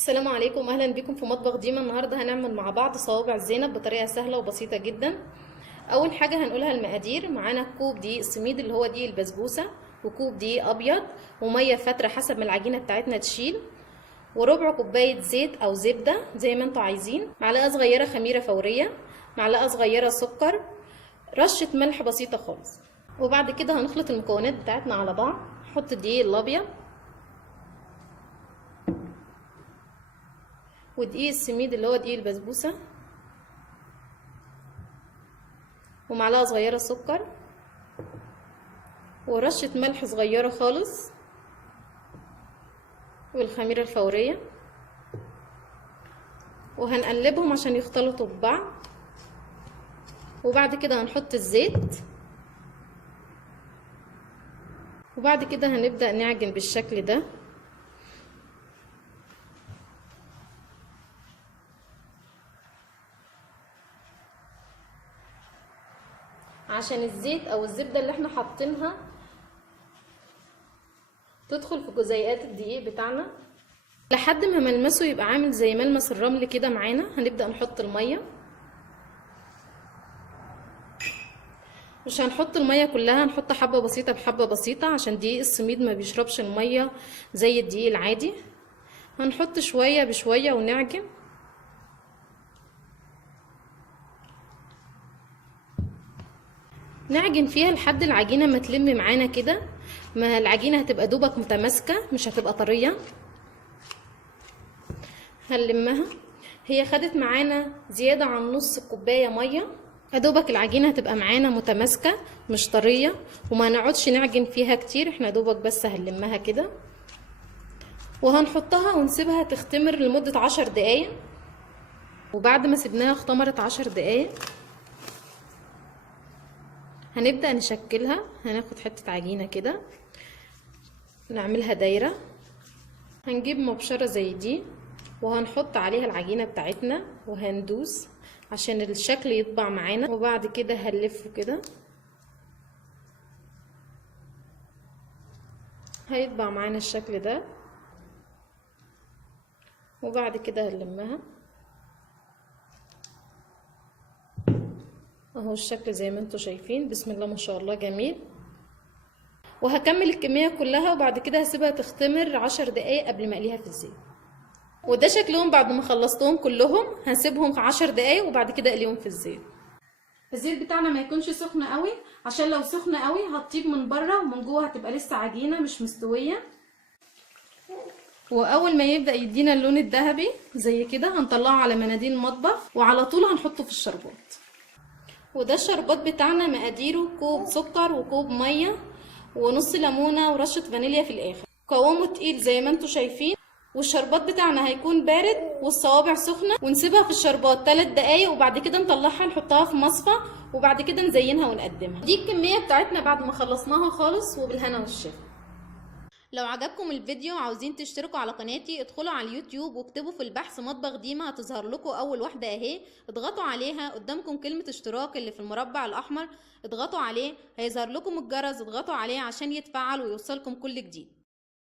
السلام عليكم، اهلا بكم في مطبخ ديما. النهارده هنعمل مع بعض صوابع زينب بطريقه سهله وبسيطه جدا. اول حاجه هنقولها المقادير. معانا كوب دقيق السميد اللي هو دقيق البسبوسه، وكوب دقيق ابيض، وميه فتره حسب ما العجينه بتاعتنا تشيل، وربع كوبايه زيت او زبده زي ما انتوا عايزين، معلقه صغيره خميره فوريه، معلقه صغيره سكر، رشه ملح بسيطه خالص. وبعد كده هنخلط المكونات بتاعتنا على بعض. نحط الدقيق الابيض ودقيق السميد اللي هو دقيق البسبوسه، ومعلقه صغيره سكر، ورشه ملح صغيره خالص، والخميره الفوريه، وهنقلبهم عشان يختلطوا ببعض. وبعد كده هنحط الزيت، وبعد كده هنبدأ نعجن بالشكل ده. عشان الزيت او الزبدة اللي احنا حاطينها تدخل في جزيئات الدقيق بتاعنا لحد ما ملمسه يبقى عامل زي ملمس الرمل كده معانا. هنبدأ نحط المية، مش هنحط المية كلها، هنحط حبة بسيطة بحبة بسيطة عشان دقيق السميد ما بيشربش المية زي الدقيق العادي. هنحط شوية بشوية ونعجن. نعجن فيها لحد العجينة ما تلم معانا كده، ما العجينة هتبقى دوبك متماسكة مش هتبقى طرية. هنلمها، هي خدت معانا زيادة عن نص كوباية مية، دوبك العجينة هتبقى معانا متماسكة مش طرية، وما نقعدش نعجن فيها كتير، احنا دوبك بس هنلمها كده وهنحطها ونسيبها تختمر لمدة 10 دقايق. وبعد ما سيبناها اختمرت 10 دقايق هنبدأ نشكلها. هناخد حتة عجينة كده نعملها دايرة، هنجيب مبشرة زي دي وهنحط عليها العجينة بتاعتنا وهندوس عشان الشكل يطبع معانا. وبعد كده هنلفه كده هيطبع معانا الشكل ده. وبعد كده هنلمها اهو الشكل زي ما انتوا شايفين. بسم الله ما شاء الله جميل. وهكمل الكمية كلها وبعد كده هسيبها تختمر 10 دقايق قبل ما اقليها في الزيت. وده شكلهم بعد ما خلصتهم كلهم. هسيبهم 10 دقايق وبعد كده اقليهم في الزيت. الزيت بتاعنا ما يكونش سخن قوي، عشان لو سخن قوي هتطيب من بره ومن جوه هتبقى لسه عجينة مش مستوية. واول ما يبدأ يدينا اللون الذهبي زي كده هنطلعه على مناديل المطبخ وعلى طول هنحطه في الشربات. وده الشربات بتاعنا مقاديره كوب سكر وكوب ميه ونص ليمونه ورشه فانيليا في الاخر. قوامه تقيل زي ما انتوا شايفين، والشربات بتاعنا هيكون بارد والصوابع سخنه. ونسيبها في الشربات 3 دقايق وبعد كده نطلعها نحطها في مصفى وبعد كده نزينها ونقدمها. دي الكميه بتاعتنا بعد ما خلصناها خالص، وبالهنا والشفا. لو عجبكم الفيديو وعاوزين تشتركوا على قناتي ادخلوا على اليوتيوب واكتبوا في البحث مطبخ ديما، هتظهر لكم اول واحده اهي. اضغطوا عليها، قدامكم كلمه اشتراك اللي في المربع الاحمر، اضغطوا عليه هيظهر لكم الجرس، اضغطوا عليه عشان يتفعل ويوصلكم كل جديد.